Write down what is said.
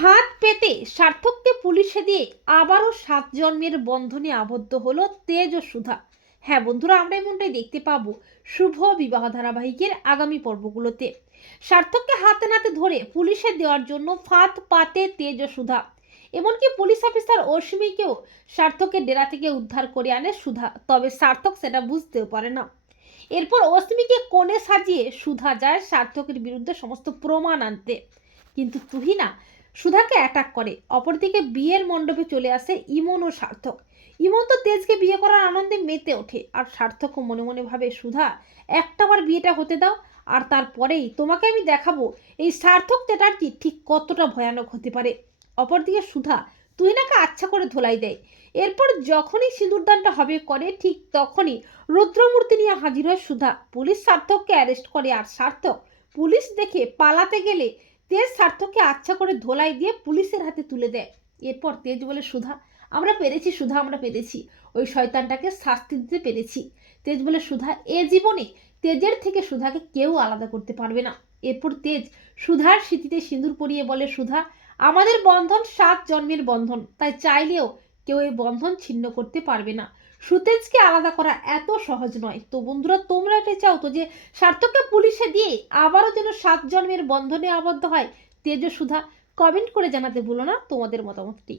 ফাঁদ পেতে সার্থককে পুলিশে দিয়ে আবারও সাত জন্মের বন্ধনে আবদ্ধ হলো তেজ ও সুধা হ্যাঁ বন্ধুরা, আমরা এমনটাই দেখতে পাবো শুভ বিবাহ ধারাবাহিকের আগামী পর্বগুলোতে। সার্থককে হাতে নাতে ধরে পুলিশে দেওয়ার জন্য ফাঁদ পাতে তেজ ও সুধা এমনকি পুলিশ অফিসার অশ্মিকেও সার্থকের ডেরা থেকে উদ্ধার করে আনে সুধা, তবে সার্থক সেটা বুঝতেও পারে না। এরপর অশ্মিকে কোণে সাজিয়ে সুধা যায় সার্থকের বিরুদ্ধে সমস্ত প্রমাণ আনতে। কিন্তু তুহিনা সুধাকে অ্যাটাক করে। অপরদিকে বিয়ের মণ্ডপে চলে আসে ইমন ও সার্থক। ইমন তো তেজকে বিয়ে করার আনন্দে মেতে ওঠে। আর সার্থকও মনে মনে ভাবে, সুধা একটাবার বিয়েটা হতে দাও, আর তারপরেই তোমাকে আমি দেখাবো। এই সার্থক চ্যাটার্জি ঠিক কতটা ভয়ানক হতে পারে? অপরদিকে, সুধা, তুই তুহিনাকে আচ্ছা করে ধোলাই দেয়। এরপর যখনই সিঁদুরদানটা হবে করে, ঠিক তখনই রুদ্রমূর্তি নিয়ে হাজির হয় সুধা। পুলিশ সার্থককে অ্যারেস্ট করে। আর সার্থক পুলিশ দেখে পালাতে গেলে তেজ সার্থককে আচ্ছা করে ধোলাই দিয়ে পুলিশের হাতে তুলে দেয়। এরপর তেজ বলে, সুধা, আমরা পেরেছি, সুধা, আমরা পেরেছি। ওই শয়তানটাকে শাস্তি দিতে পেরেছি। তেজ বলে, সুধা, এ জীবনে তেজের থেকে সুধাকে কেউ আলাদা করতে পারবে না। এরপর তেজ সুধার স্মৃতিতে সিঁদুর পরিয়ে বলে, সুধা, আমাদের বন্ধন সাত জন্মের বন্ধন, তাই চাইলেও কেউ এই বন্ধন ছিন্ন করতে পারবে না। সুতেজকে আলাদা করা এত সহজ নয়। তো বন্ধুরা, তোমরা এটা চাও তো যে সার্থককে পুলিশে দিয়ে আবারও যেন সাত জন্মের বন্ধনে আবদ্ধ হয় তেজ সুধা কমেন্ট করে জানাতে ভুলো না তোমাদের মতামতটি।